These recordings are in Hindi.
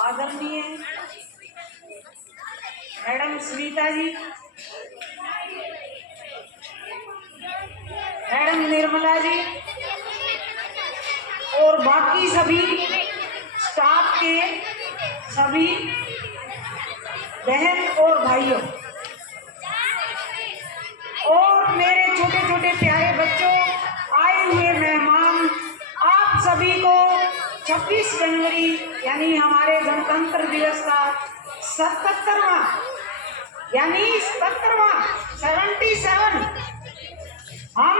आदरणीय मैडम स्मिता जी, मैडम निर्मला जी और बाकी सभी स्टाफ के सभी बहन और भाइयों और मेरे छोटे छोटे प्यारे बच्चों, आए हुए मेहमान, आप सभी को 26 जनवरी यानी हमारे गणतंत्र दिवस का 77वां 77 हम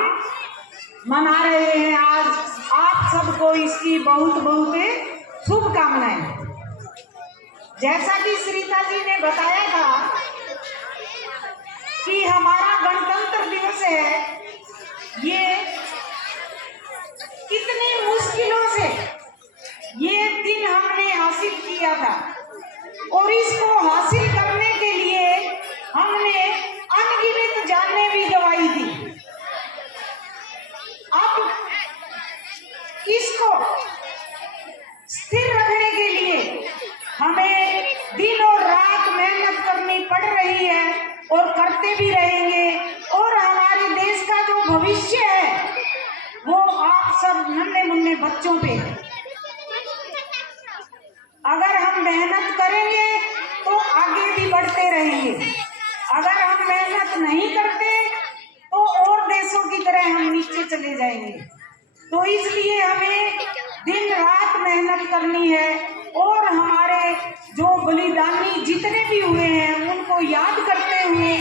मना रहे हैं। आज आप सबको इसकी बहुत बहुत शुभकामनाएं। जैसा कि श्रीता जी ने बताया था कि हमारा गणतंत्र दिवस है, ये कितनी मुश्किलों से ये दिन हमने हासिल किया था और इसको हासिल करने के लिए हमने अनगिनत जानें भी गंवाई थी। अब इसको स्थिर रखने के लिए हमें दिन और रात मेहनत करनी पड़ रही है और करते भी रहेंगे। और हमारे देश का जो भविष्य है वो आप सब नन्हे मुन्ने बच्चों पे है। अगर हम मेहनत करेंगे तो आगे भी बढ़ते रहेंगे, अगर हम मेहनत नहीं करते तो और देशों की तरह हम नीचे चले जाएंगे। तो इसलिए हमें दिन रात मेहनत करनी है और हमारे जो बलिदानी जितने भी हुए हैं उनको याद करते हुए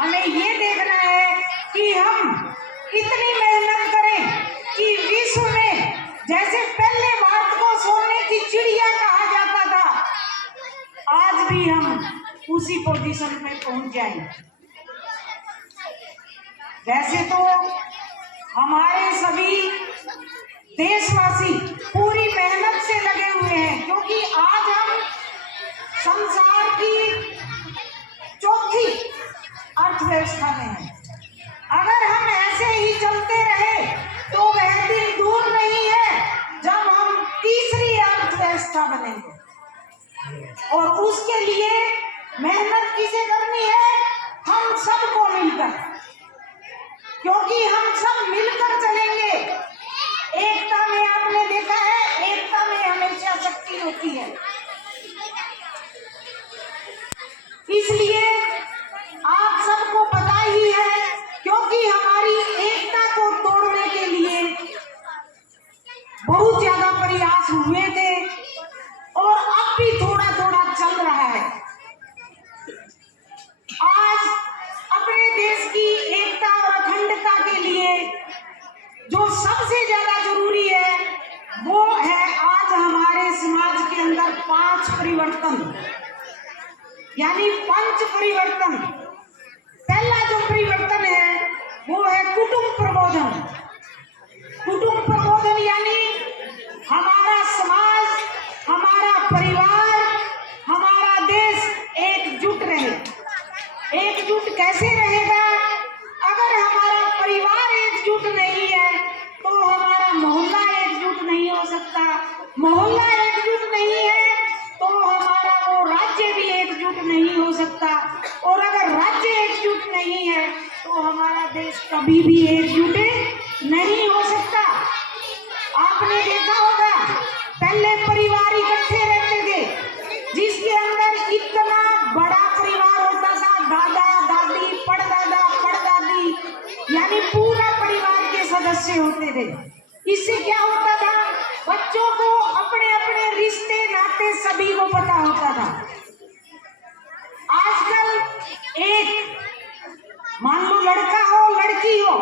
हमें ये देखना है कि हम इतनी मेहनत करें कि विश्व में जैसे पहले भारत को सोने की चिड़िया कहा जाता था, आज भी हम उसी पोजीशन पे पहुंच जाएं। वैसे तो हमारे सभी देशवासी पूरी मेहनत से लगे हुए हैं, क्योंकि आज हम संसार की चौथी अर्थव्यवस्था में हैं। अगर हम ऐसे ही चलते रहे तो वह दिन दूर नहीं है जब हम तीसरी अर्थव्यवस्था बनेंगे। और उसके लिए मेहनत किसे करनी है? हम सबको मिलकर, क्योंकि हम सब मिलकर चलेंगे। एकता में आपने देखा है, एकता में हमेशा शक्ति होती है। इसलिए आप सबको पता ही है, क्योंकि हमारी एकता को तोड़ने के लिए बहुत ज्यादा प्रयास हुए थे और अब भी थोड़ा थोड़ा चल रहा है। आज अपने देश की एकता और अखंडता के लिए जो सबसे ज्यादा जरूरी है वो है आज हमारे समाज के अंदर 5 परिवर्तन, यानी पंच परिवर्तन। पहला जो परिवर्तन है वो है कुटुंब प्रबोधन। कुटुंब प्रबोधन यानी हमारा समाज, हमारा परिवार, हमारा देश एकजुट रहे। एकजुट कैसे रहेगा? अगर हमारा परिवार एकजुट नहीं है तो हमारा मोहल्ला एकजुट नहीं हो सकता, मोहल्ला एकजुट नहीं है तो हमारा वो राज्य भी एकजुट नहीं हो सकता, और अगर राज्य एकजुट नहीं है तो हमारा देश कभी भी एकजुट नहीं हो सकता। आपने देखा होगा पहले परिवार इकट्ठे रहते थे, जिसके अंदर इतना बड़ा परिवार होता था, दादा दादी परदादा परदादी यानी पूरा परिवार के सदस्य होते थे। इससे क्या होता था? बच्चों को अपने अपने रिश्ते नाते सभी को पता होता था। आजकल एक मान लो लड़का हो लड़की हो,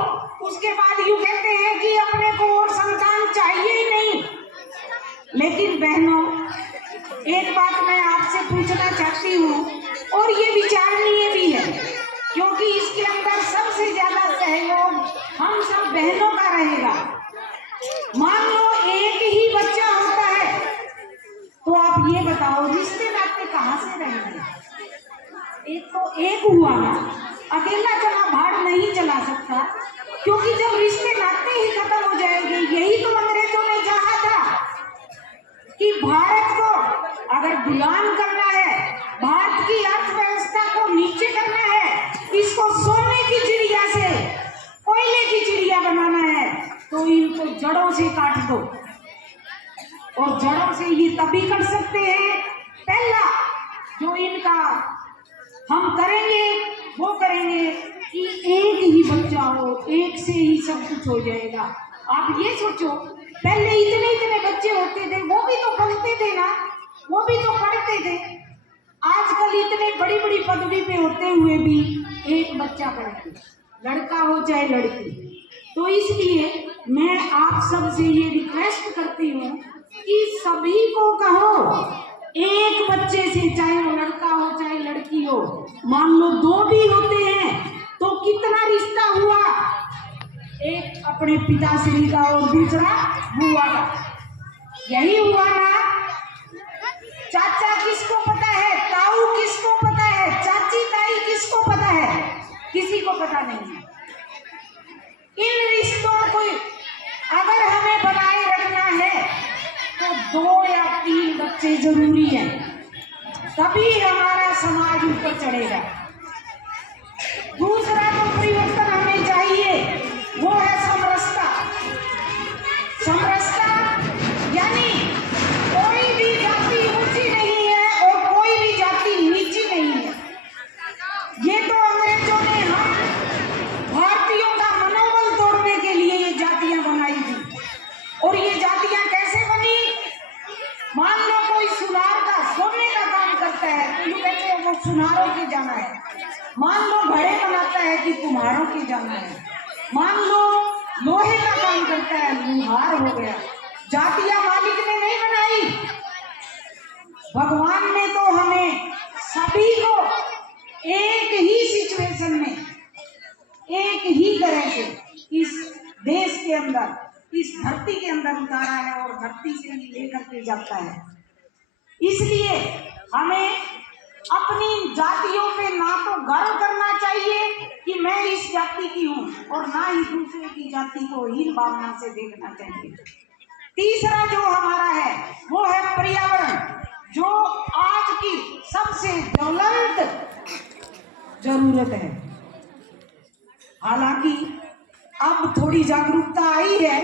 उसके बाद यूं कहते हैं कि अपने को और संतान चाहिए ही नहीं। लेकिन बहनों, एक बात मैं आपसे पूछना चाहती हूँ और ये विचारणीय भी है, क्योंकि इसके अंदर सबसे ज्यादा सहयोग हम सब बहनों का रहेगा। मान लो एक ही बच्चा होता है तो आप ये बताओ रिश्ते नाते कहाँ से रहेंगे? एक तो एक हुआ ना, अकेला चला भाड़ नहीं चला सकता, क्योंकि जब रिश्ते नाते ही खत्म हो जाएंगे, यही तो अंग्रेजों ने चाहा था कि भारत को अगर गुलाम करना है, भारत की अर्थव्यवस्था को नीचे करना है, इसको सोने की चिड़िया से कोयले की चिड़िया बनाना है, तो इनको जड़ों से काट दो। और जड़ों से ये तभी कर सकते हैं, पहला जो इनका हम करेंगे वो करेंगे कि एक ही बच्चा हो, एक से ही सब कुछ हो जाएगा। आप ये सोचो, पहले इतने इतने बच्चे होते थे, वो भी तो पढ़ते थे ना, वो भी तो पढ़ते थे। आजकल इतने बड़ी बड़ी पदवी पे होते हुए भी एक बच्चा पढ़ते, लड़का हो चाहे लड़की। तो इसलिए मैं आप सबसे ये रिक्वेस्ट करती हूँ कि सभी को कहो, एक बच्चे से, चाहे वो लड़का हो चाहे लड़की हो, मान लो दो भी होते हैं तो कितना रिश्ता हुआ, एक अपने पिताश्री का और दूसरा बुआ का, यही हुआ ना। चाचा किसको पता है, ताऊ किसको पता है, चाची ताई किसको पता है, किसी को पता नहीं है। इन रिश्तों को अगर हमें बनाए रखना है तो 2 या 3 बच्चे जरूरी हैं, तभी हमारा समाज ऊपर चढ़ेगा। दूसरा जो परिवर्तन हमें चाहिए वो है समरसता। समरसता यानी कोई भी जाति ऊंची नहीं है और कोई भी जाति नीची नहीं है। ये तो अंग्रेजों ने हम भारतीयों का मनोबल तोड़ने के लिए ये जातियां बनाई थी। और ये जातियां कैसे बनी? मान लो कोई सुनार का, सोने का काम करता है तो ये कहते हैं वो सुनारों के जाना है। मान लो घड़े बनाता है कि कुम्हारों के जाना है। मान लो लोहे का काम करता है, लुहार हो गया। जातियां मालिक ने नहीं बनाई, भगवान ने तो हमें सभी को एक ही सिचुएशन में, एक ही तरह से इस देश के अंदर, इस धरती के अंदर उतारा है और धरती से ही लेकर के जाता है। इसलिए हमें अपनी जातियों पे ना तो गर्व करना चाहिए कि मैं इस जाति की हूँ, और ना ही दूसरे की जाति को हीन भावना से देखना चाहिए। तीसरा जो हमारा है वो है पर्यावरण, जो आज की सबसे ज्वलंत जरूरत है। हालांकि अब थोड़ी जागरूकता आई है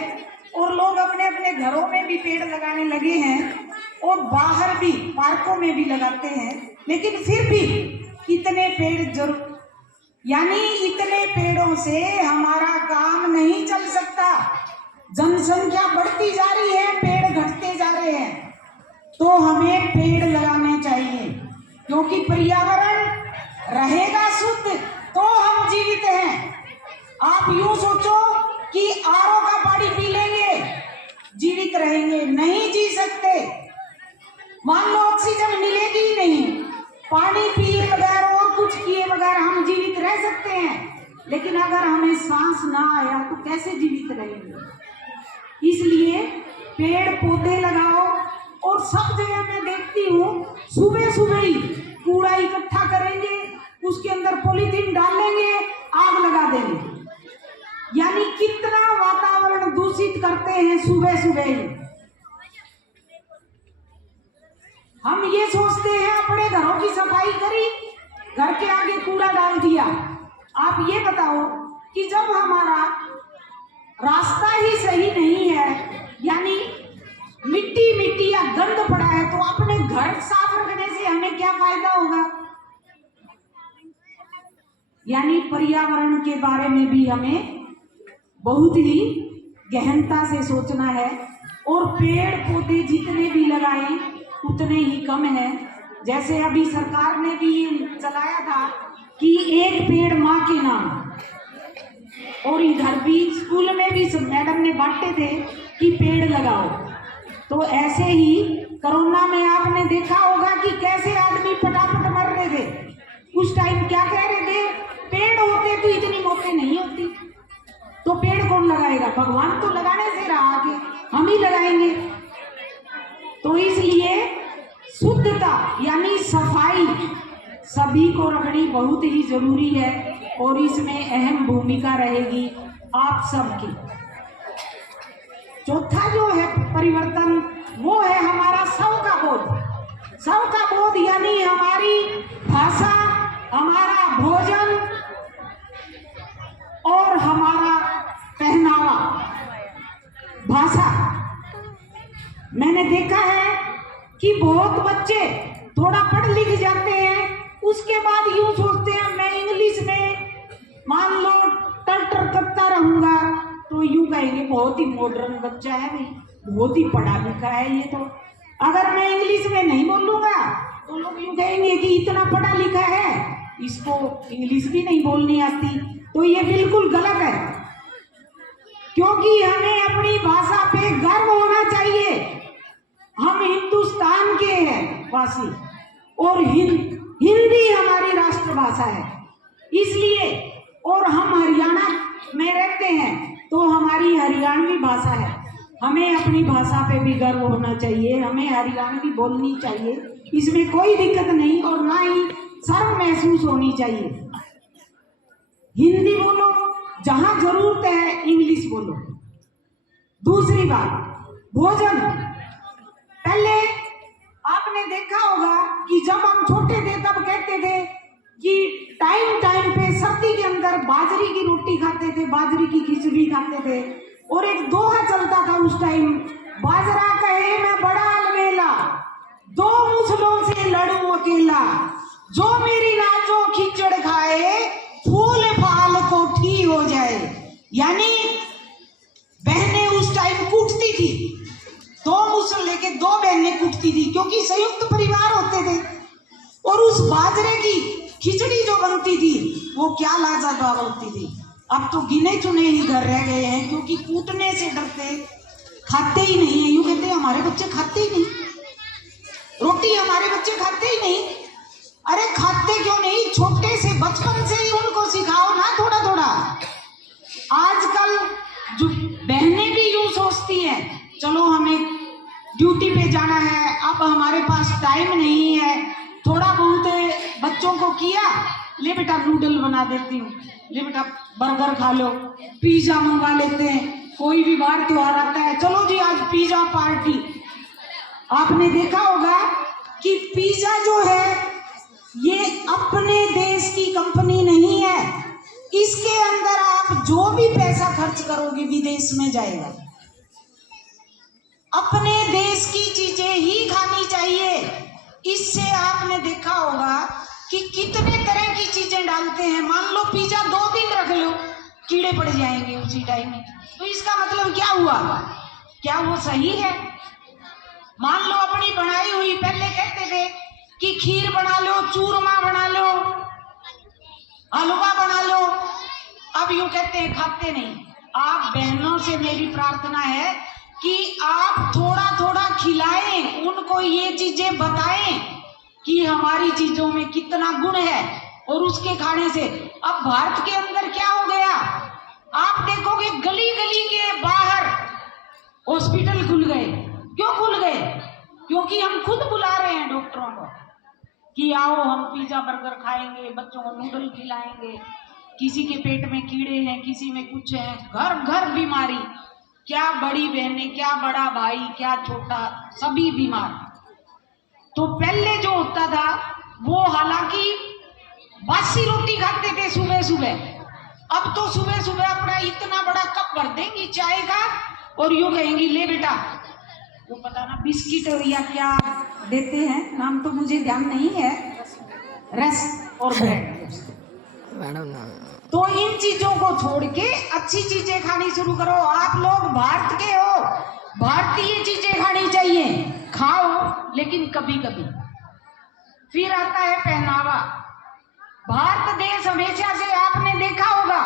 और लोग अपने अपने घरों में भी पेड़ लगाने लगे हैं और बाहर भी पार्कों में भी लगाते हैं, लेकिन फिर भी इतने पेड़ जरूर, यानी इतने पेड़ों से हमारा काम नहीं चल सकता। जनसंख्या बढ़ती जा रही है, पेड़ घटते जा रहे हैं, तो हमें पेड़ लगाने चाहिए, क्योंकि पर्यावरण रहेगा शुद्ध तो हम जीवित हैं। आप यूं सोचो कि आरओ का पानी पी लेंगे जीवित रहेंगे, नहीं जी सकते। मान लो ऑक्सीजन मिलेगी ही नहीं, पानी पिए बगैर और कुछ किए बगैर हम जीवित रह सकते हैं, लेकिन अगर हमें सांस ना आया तो कैसे जीवित रहेंगे? इसलिए पेड़ पौधे लगाओ। और सब जगह मैं देखती हूँ सुबह सुबह ही कूड़ा इकट्ठा करेंगे, उसके अंदर पॉलीथीन डालेंगे, आग लगा देंगे। यानी कितना वातावरण दूषित करते हैं सुबह सुबह ही। हम ये सोचते हैं अपने घरों की सफाई करी, घर के आगे कूड़ा डाल दिया। आप ये बताओ कि जब हमारा रास्ता ही सही नहीं है, यानी मिट्टी मिट्टी या गंद पड़ा है, तो अपने घर साफ रखने से हमें क्या फायदा होगा? यानी पर्यावरण के बारे में भी हमें बहुत ही गहनता से सोचना है। और पेड़ पौधे जितने भी लगाएं उतने ही कम है। जैसे अभी सरकार ने भी ये चलाया था कि एक पेड़ माँ के नाम, और इधर भी स्कूल में भी सब मैडम ने बांटे थे कि पेड़ लगाओ। तो ऐसे ही कोरोना में आपने देखा होगा कि कैसे आदमी फटाफट मर रहे थे। उस टाइम क्या कह रहे थे? पेड़ होते तो इतनी मौतें नहीं होती। तो पेड़ कौन लगाएगा? भगवान तो लगाने से रहा, आगे हम ही लगाएंगे। तो इसलिए शुद्धता यानी सफाई सभी को रखनी बहुत ही जरूरी है, और इसमें अहम भूमिका रहेगी आप सबकी। चौथा जो है परिवर्तन वो है हमारा सबका बोध। बोध यानी हमारी भाषा, हमारा भोजन और हमारा पहनावा। भाषा, मैंने देखा है कि बहुत बच्चे थोड़ा पढ़ लिख जाते हैं, उसके बाद यूं सोचते हैं मैं इंग्लिश में मान लो टर्टर करता रहूंगा, तो यूं कहेंगे बहुत ही मॉडर्न बच्चा है भाई, बहुत ही पढ़ा लिखा है ये तो। अगर मैं इंग्लिश में नहीं बोलूंगा तो लोग यूं कहेंगे कि इतना पढ़ा लिखा है, इसको इंग्लिश भी नहीं बोलनी आती। तो ये बिल्कुल गलत है, क्योंकि हमें अपनी भाषा पे गर्व होना चाहिए। हम हिंदुस्तान के हैं वासी और हिंदी हमारी राष्ट्रभाषा है, इसलिए। और हम हरियाणा में रहते हैं तो हमारी हरियाणवी भाषा है, हमें अपनी भाषा पे भी गर्व होना चाहिए, हमें हरियाणवी बोलनी चाहिए, इसमें कोई दिक्कत नहीं और ना ही शर्म महसूस होनी चाहिए। हिंदी बोलो, जहां जरूरत है इंग्लिश बोलो। दूसरी बात, भोजन। पहले आपने देखा होगा कि जब हम छोटे थे तब कहते थे कि टाइम टाइम पे सर्दी के अंदर बाजरी की रोटी खाते थे, बाजरी की खिचड़ी खाते थे, और एक दोहा चलता था उस टाइम, बाजरा कहे मैं बड़ा अलबेला, दो मुसलों से लड़ूं अकेला, जो मेरी नाचो खिचड़ खाए, फूल फाल कोठी हो जाए। यानी बहनें उस टाइम कूटती थी, दो मुसल लेके दो बहनें कूटती थी, क्योंकि संयुक्त परिवार होते थे। और उस बाजरे की खिचड़ी जो बनती थी वो क्या लाजवाब होती थी। अब तो गिने चुने ही घर रह गए हैं, क्योंकि कूटने से डरते, खाते ही नहीं है। यूं कहते हैं हमारे बच्चे खाते ही नहीं, रोटी हमारे बच्चे खाते ही नहीं। अरे खाते क्यों नहीं, छोटे से बचपन से ही उनको सिखाओ ना थोड़ा थोड़ा। आजकल जो बहनें भी यूं सोचती हैं, चलो हमें ड्यूटी पे जाना है, अब हमारे पास टाइम नहीं है, थोड़ा बहुत बच्चों को किया, ले बेटा नूडल बना देती हूँ, ले बेटा बर्गर खा लो, पिज्जा मंगवा लेते हैं, कोई भी बार त्योहार आता है चलो जी आज पिज्जा पार्टी। आपने देखा होगा कि पिज्जा जो है ये अपने देश की कंपनी नहीं है, इसके अंदर आप जो भी पैसा खर्च करोगे विदेश में जाएगा। अपने देश की चीजें ही खानी चाहिए। इससे आपने देखा होगा कि कितने तरह की चीजें डालते हैं। मान लो पिज्जा 2 दिन रख लो, कीड़े पड़ जाएंगे उसी टाइम में, तो इसका मतलब क्या हुआ? क्या वो सही है? मान लो अपनी बनाई हुई, पहले कहते थे कि खीर बना लो, चूरमा बना लो, हलवा बना लो, अब यूं कहते हैं खाते नहीं। आप बहनों से मेरी प्रार्थना है कि आप थोड़ा थोड़ा खिलाएं उनको, ये चीजें बताएं कि हमारी चीजों में कितना गुण है और उसके खाने से। अब भारत के अंदर क्या हो गया, आप देखोगे गली गली के बाहर हॉस्पिटल खुल गए। क्यों खुल गए? क्योंकि हम खुद बुला रहे हैं डॉक्टरों को कि आओ हम पिज्जा बर्गर खाएंगे, बच्चों को नूडल खिलाएंगे। किसी के पेट में कीड़े हैं, किसी में कुछ है, घर घर बीमारी, क्या बड़ी बहनें, क्या बड़ा भाई, क्या छोटा, सभी बीमार। तो पहले जो होता था वो हालांकि बासी रोटी खाते थे सुबह सुबह, अब तो सुबह सुबह अपना इतना बड़ा कप भर देंगी चाय का और यूं कहेंगी ले बेटा, वो पता ना बिस्किट या क्या देते हैं, नाम तो मुझे ध्यान नहीं है, रस और ब्रेड। तो इन चीजों को छोड़ के अच्छी चीजें खानी शुरू करो। आप लोग भारत के हो, भारतीय चीजें खानी चाहिए, खाओ लेकिन कभी कभी। फिर आता है पहनावा। भारत देश हमेशा से आपने देखा होगा,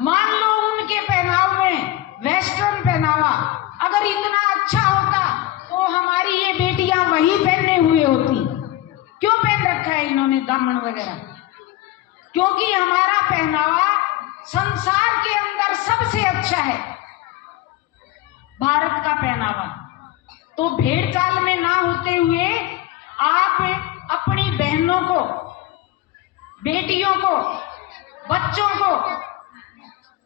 मान लो उनके पहनाव में वेस्टर्न पहनावा अगर इतना अच्छा होता तो हमारी ये बेटियां वही पहने हुए होती। क्यों पहन रखा है इन्होंने दामन वगैरह? क्योंकि हमारा पहनावा संसार के अंदर सबसे अच्छा है, भारत का पहनावा। तो भेड़ चाल में ना होते हुए आप अपनी बहनों को, बेटियों को, बच्चों को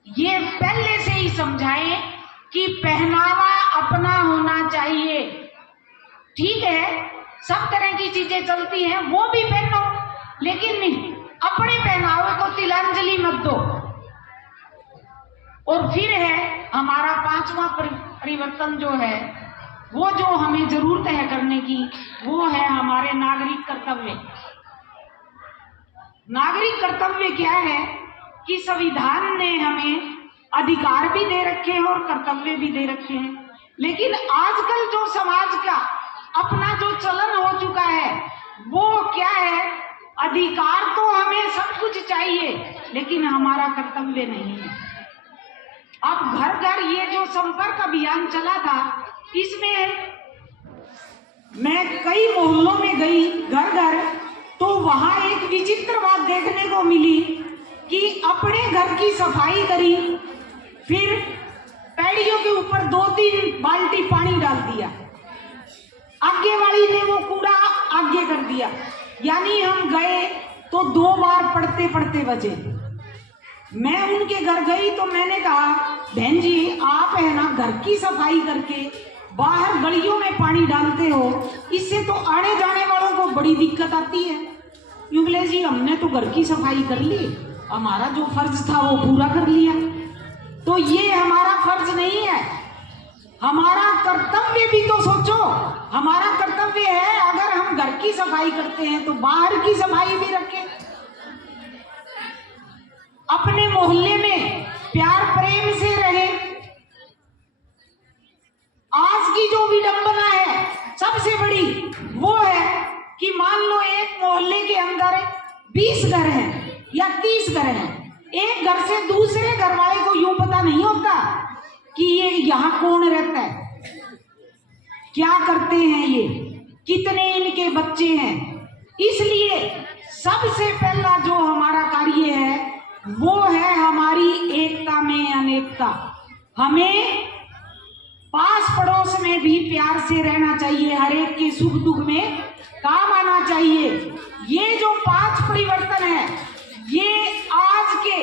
ये पहले से ही समझाएं कि पहनावा अपना होना चाहिए। ठीक है, सब तरह की चीजें चलती हैं, वो भी पहनो, लेकिन अपने पहनावे को तिलांजलि मत दो। और फिर है हमारा पांचवा परिवर्तन जो है, वो जो हमें जरूरत है करने की, वो है हमारे नागरिक कर्तव्य। नागरिक कर्तव्य क्या है कि संविधान ने हमें अधिकार भी दे रखे हैं और कर्तव्य भी दे रखे हैं, लेकिन आजकल जो समाज का अपना जो चलन हो चुका है वो क्या है, अधिकार तो हमें सब कुछ चाहिए लेकिन हमारा कर्तव्य नहीं है। अब घर घर ये जो संपर्क अभियान चला था, इसमें मैं कई मोहल्लों में गई घर घर, तो वहां एक विचित्र बात देखने को मिली कि अपने घर की सफाई करी, फिर पैड़ियों के ऊपर 2-3 बाल्टी पानी डाल दिया, आगे वाली ने वो कूड़ा आगे कर दिया, यानी हम गए तो 2 बार पढ़ते पढ़ते बचे। मैं उनके घर गई तो मैंने कहा, बहन जी आप है ना घर की सफाई करके बाहर गलियों में पानी डालते हो, इससे तो आने जाने वालों को बड़ी दिक्कत आती है। यूं बोले जी हमने तो घर की सफाई कर ली, हमारा जो फर्ज था वो पूरा कर लिया। तो ये हमारा फर्ज नहीं है, हमारा कर्तव्य भी तो सोचो। हमारा कर्तव्य है अगर हम घर की सफाई करते हैं तो बाहर की सफाई भी रखें, अपने मोहल्ले में प्यार प्रेम से रहें। आज की जो विडंबना है सबसे बड़ी वो है कि मान लो एक मोहल्ले के अंदर 20 घर हैं या 30 घर हैं, एक घर से दूसरे घर वाले को यूं पता नहीं होता कि ये यहाँ कौन रहता है, क्या करते हैं, ये कितने इनके बच्चे हैं। इसलिए सबसे पहला जो हमारा कार्य है वो है हमारी एकता में अनेकता। हमें पास पड़ोस में भी प्यार से रहना चाहिए, हर एक के सुख दुख में काम आना चाहिए। ये जो 5 परिवर्तन है ये आज के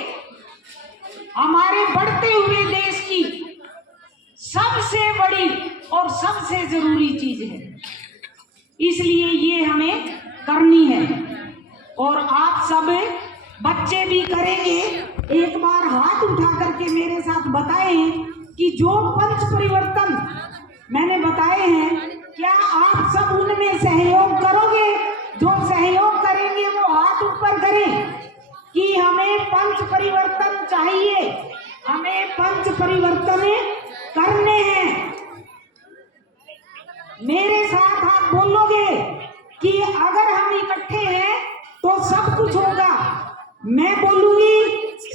हमारे बढ़ते हुए देश की सबसे बड़ी और सबसे जरूरी चीज है, इसलिए ये हमें करनी है। और आप सब बच्चे भी करेंगे, एक बार हाथ उठा करके मेरे साथ बताएं कि जो 5 परिवर्तन मैंने बताए हैं क्या आप सब उनमें सहयोग करोगे? जो सहयोग करेंगे वो हाथ ऊपर करें कि हमें 5 परिवर्तन चाहिए, हमें 5 परिवर्तन करने हैं। मेरे साथ आप बोलोगे कि अगर हम इकट्ठे हैं तो सब कुछ होगा। मैं बोलूंगी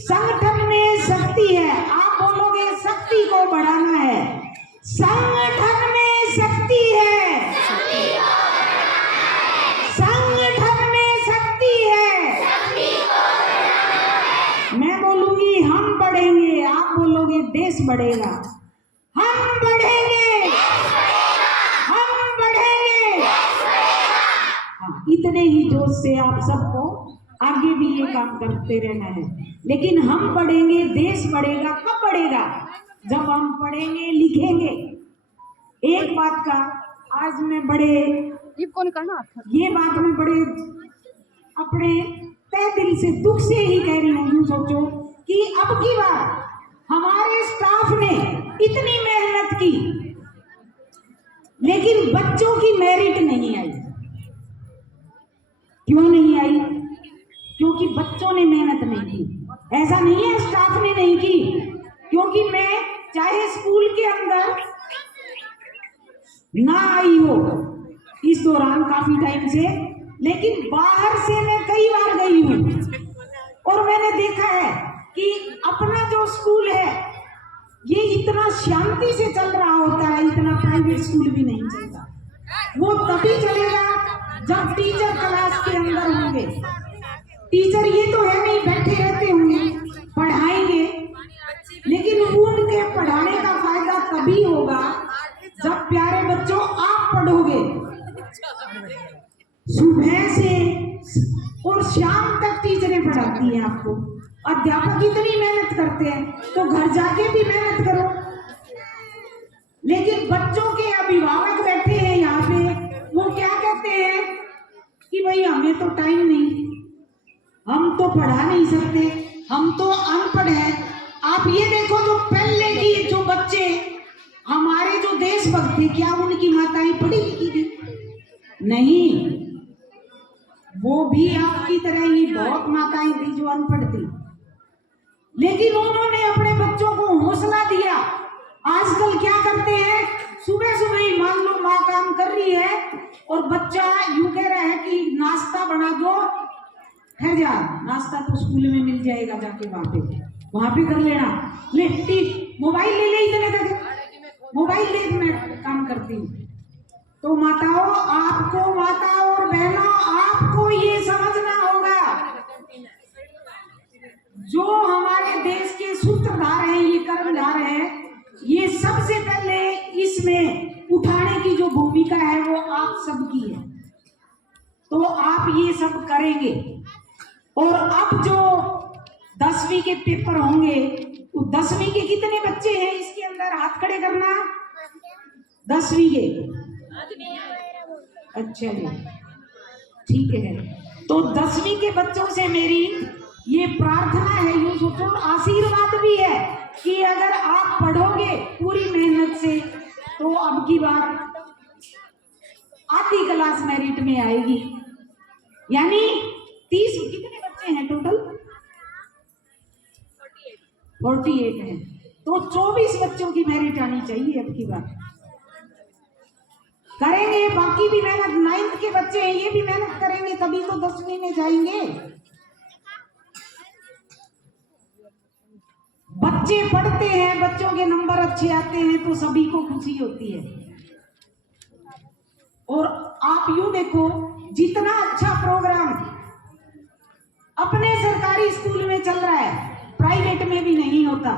संगठन में शक्ति है, आप बोलोगे शक्ति को बढ़ाना है। संगठन में शक्ति है, संगठन में शक्ति है। मैं बोलूंगी हम बढ़ेंगे, आप बोलोगे देश बढ़ेगा। हम बढ़ेंगे, हम बढ़ेंगे। हाँ, इतने ही जोश से आप सबको आगे भी ये काम करते रहना है। लेकिन हम पढ़ेंगे, देश बढ़ेगा। कब बढ़ेगा? जब हम पढ़ेंगे लिखेंगे। एक बात का आज मैं बड़े ये बात मैं बड़े अपने तहे दिल से दुख से ही कह रही हूँ। सोचो कि अब की बार हमारे स्टाफ ने इतनी मेहनत की लेकिन बच्चों की मेरिट नहीं आई। क्यों नहीं आई? क्योंकि बच्चों ने मेहनत नहीं की। ऐसा नहीं है स्टाफ ने नहीं की, क्योंकि मैं चाहे स्कूल के अंदर ना आई हो इस दौरान काफी टाइम से, लेकिन बाहर से मैं कई बार गई हूँ और मैंने देखा है कि अपना जो स्कूल है ये इतना शांति से चल रहा होता है, इतना प्राइवेट स्कूल भी नहीं चलता। वो तभी चलेगा जब टीचर क्लास के अंदर होंगे। टीचर ये तो है नहीं बैठे रहते होंगे, पढ़ाएंगे, लेकिन उनके पढ़ाने का फायदा तभी होगा जब प्यारे बच्चों आप पढ़ोगे। सुबह से और शाम तक टीचरें पढ़ाती हैं आपको, अध्यापक इतनी मेहनत करते हैं तो घर जाके भी मेहनत करो। लेकिन बच्चों के अभिभावक बैठे हैं यहाँ पे, वो क्या कहते कहते हैं कि भाई हमें तो टाइम नहीं, हम तो पढ़ा नहीं सकते, हम तो अनपढ़ हैं। आप ये देखो जो पहले की जो बच्चे हमारे जो देशभक्त थे, क्या उनकी माताएं पढ़ी लिखी थी? नहीं, वो भी आपकी तरह ही बहुत माताएं थी जो अनपढ़ थी, लेकिन उन्होंने अपने बच्चों को हौसला दिया। आजकल क्या करते हैं, सुबह सुबह ही मान लो माँ काम कर रही है और बच्चा यूं कह रहा है कि नाश्ता बना दो, है जा, नाश्ता तो स्कूल में मिल जाएगा, जाके वहां पे कर लेना, ले मोबाइल ले ले, इतने तक मोबाइल ले, मैं काम करती हूँ। तो माताओं, आपको, माताओं और बहनों, आपको ये समझना होगा, जो हमारे देश के सूत्रधार हैं, ये कर्मधार हैं, ये सबसे पहले इसमें उठाने की जो भूमिका है वो आप सबकी है। तो आप ये सब करेंगे। और अब जो 10वीं के पेपर होंगे, तो 10वीं के कितने बच्चे हैं इसके अंदर, हाथ खड़े करना। 10वीं के, अच्छा जी, ठीक है। तो 10वीं के बच्चों से मेरी ये प्रार्थना है, यूं सोचो आशीर्वाद भी है कि अगर आप पढ़ोगे पूरी मेहनत से तो अब की बार आधी क्लास मेरिट में आएगी, यानी 30, कितने बच्चे हैं टोटल? 48 हैं, तो 24 बच्चों की मेरिट आनी चाहिए अब की बार। करेंगे, बाकी भी मेहनत, 9th के बच्चे हैं, ये भी मेहनत करेंगे तभी तो 10वीं में जाएंगे। बच्चे पढ़ते हैं, बच्चों के नंबर अच्छे आते हैं तो सभी को खुशी होती है। और आप यूं देखो, जितना अच्छा प्रोग्राम अपने सरकारी स्कूल में चल रहा है, प्राइवेट में भी नहीं होता।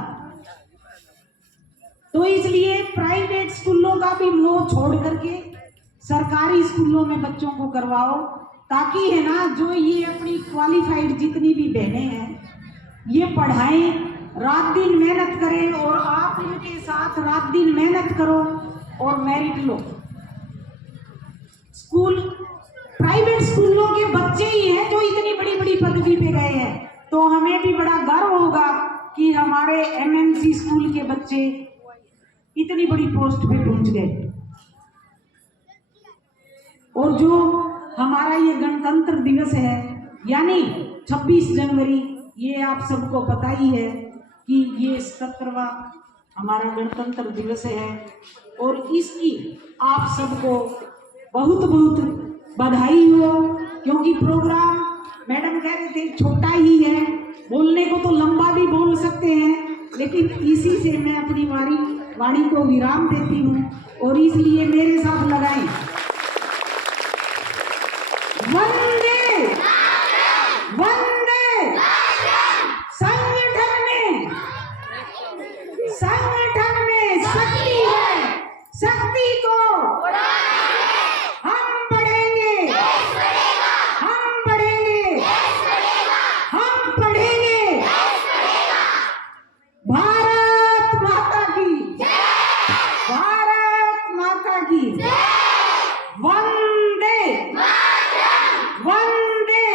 तो इसलिए प्राइवेट स्कूलों का भी मोह छोड़ करके सरकारी स्कूलों में बच्चों को करवाओ, ताकि है ना, जो ये अपनी क्वालिफाइड जितनी भी बहनें हैं ये पढ़ाएं, रात दिन मेहनत करें, और आप इनके साथ रात दिन मेहनत करो और मेरिट लो। स्कूल, प्राइवेट स्कूलों के बच्चे ही हैं जो इतनी बड़ी बड़ी पदवी पे गए हैं, तो हमें भी बड़ा गर्व होगा कि हमारे MNC स्कूल के बच्चे इतनी बड़ी पोस्ट पे पहुंच गए। और जो हमारा ये गणतंत्र दिवस है, यानी 26 जनवरी, ये आप सबको पता ही है कि ये 77वां हमारा गणतंत्र दिवस है, और इसकी आप सबको बहुत बहुत बधाई हो। क्योंकि प्रोग्राम मैडम कह रहे थे छोटा ही है, बोलने को तो लंबा भी बोल सकते हैं, लेकिन इसी से मैं अपनी वाणी को विराम देती हूँ, और इसलिए मेरे साथ लगाएं, वंदे वंदे। संगठन में शक्ति है, शक्ति को हम बढ़ेंगे, हम बढ़ेंगे, हम पढ़ेंगे। भारत माता की, भारत माता की, वंदे वंदे।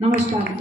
नमस्कार।